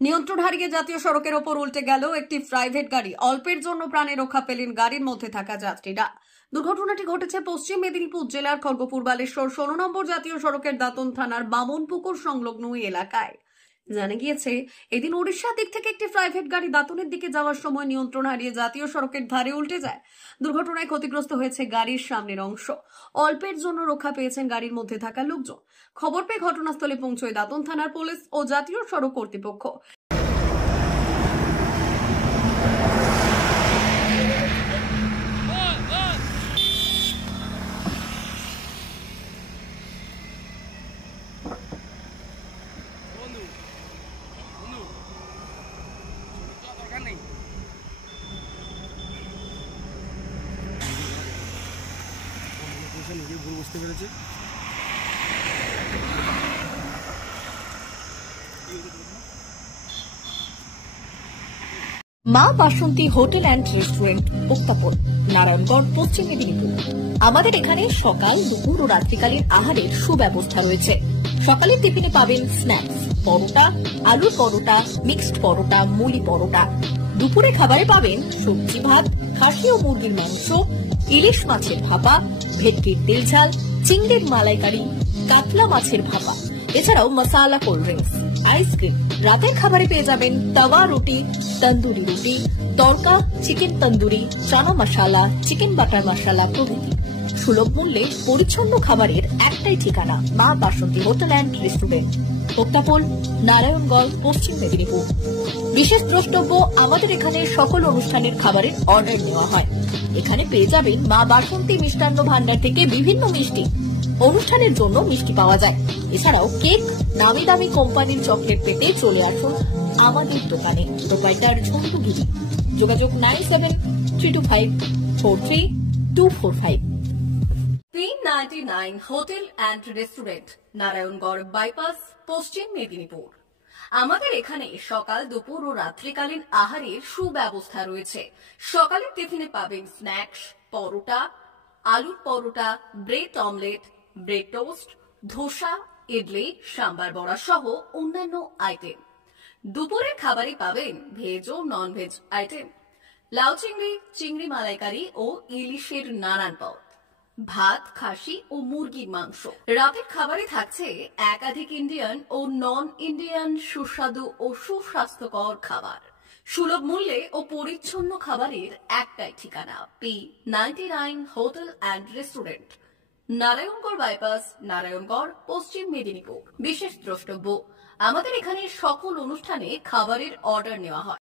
নিয়ন্ত্রণ হারিয়ে জাতীয় সড়কের ওপর উল্টে গেল একটি প্রাইভেট গাড়ি। অল্পের জন্য প্রাণে রক্ষা পেলেন গাড়ির মধ্যে থাকা যাত্রীরা। দুর্ঘটনাটি ঘটেছে পশ্চিম মেদিনীপুর জেলার খড়গপুর বালেশ্বর 16 নম্বর জাতীয় সড়কের দাঁতন থানার বামনপুকুর সংলগ্ন এলাকায়। জানা গিয়েছে, এদিন ওড়িশার দিক থেকে একটি প্রাইভেট গাড়ি দাঁতনের দিকে যাওয়ার সময় নিয়ন্ত্রণ হারিয়ে জাতীয় সড়কের ধারে উল্টে যায়। দুর্ঘটনায় ক্ষতিগ্রস্ত হয়েছে গাড়ির সামনের অংশ। অল্পের জন্য রক্ষা পেয়েছেন গাড়ির মধ্যে থাকা লোকজন। খবর পেয়ে ঘটনাস্থলে পৌঁছয় দাঁতন থানার পুলিশ ও জাতীয় সড়ক কর্তৃপক্ষ। নিজে ভুল বুঝতে পেরেছে। মা বাসন্তী হোটেল অ্যান্ড রেস্টুরেন্ট, উত্তাপন, নারায়ণগড়, পশ্চিম মেদিনীপুর। আমাদের এখানে সকাল, দুপুর ও রাত্রিকালীন আহারের সুব্যবস্থা রয়েছে। সকালের টিফিনে পাবেন স্ন্যাক্স, পরোটা, আলুর পরোটা, মিক্সড পরোটা, মুলি পরোটা। দুপুরে খাবারে পাবেন সবজি ভাত, খাসি ও মুরগির মাংস, ইলিশ মাছের ভাপা, ভেটকির তেল ঝাল, চিংড়ির মালাইকারি, কাতলা মাছের ভাপা, এছাড়াও মশালা কোল্ড ড্রিঙ্কস, আইসক্রিম। রাতের খাবারে পেয়ে যাবেন তাওয়া রুটি, তন্দুরি রুটি, তড়কা, চিকেন তন্দুরি, চানা মশালা, চিকেন বাটার মশালা প্রভৃতি। সুলভ মূল্যে পরিচ্ছন্ন খাবারের একটাই ঠিকানা, মা বাসন্তী হোটেল অ্যান্ড রেস্টুরেন্ট, উত্তাপন, নারায়ণগড়, পশ্চিম মেদিনীপুর। বিশেষ দ্রষ্টব্য, আমাদের এখানে সকল অনুষ্ঠানের খাবারের অর্ডার নেওয়া হয়। এখানে পেয়ে যাবেন মা বাসন্তী মিষ্টান্ন ভান্ডার থেকে বিভিন্ন মিষ্টি। অনুষ্ঠানের জন্য মিষ্টি পাওয়া যায়। এছাড়াও কেক, নামি দামি কোম্পানির চকলেট পেতে চলে আসুন আমাদের দোকানে। প্রোপাইটার ঝন্টুগিরি। যোগাযোগ 9772543245। 399 hotel and restaurant, Narayangarh bypass, পশ্চিম মেদিনীপুর। আমাদের এখানে সকাল, দুপুর ও রাত্রিকালীন আহারের সুব্যবস্থা রয়েছে। সকালের টিফিনে পাবেন স্ন্যাক্স, পরোটা, আলুর paratha, bread omelette, bread toast, dosa, idli, sambar vada সহ অন্যান্য আইটেম। দুপুরের খাবারে পাবেন ভেজ ও নন ভেজ আইটেম, লাউ চিংড়ি, চিংড়ি মালাইকারি ও ইলিশের নানান পদ, ভাত, খাসি ও মুরগির মাংস। রাতের খাবারে থাকছে একাধিক ইন্ডিয়ান ও নন ইন্ডিয়ান সুস্বাদু ও সুস্বাস্থ্যকর খাবার। সুলভ মূল্যে ও পরিচ্ছন্ন খাবারের একটাই ঠিকানা, P99 hotel and restaurant, Narayangarh bypass, Narayangarh, পশ্চিম মেদিনীপুর। বিশেষ দ্রষ্টব্য, আমাদের এখানে সকল অনুষ্ঠানে খাবারের অর্ডার নেওয়া হয়।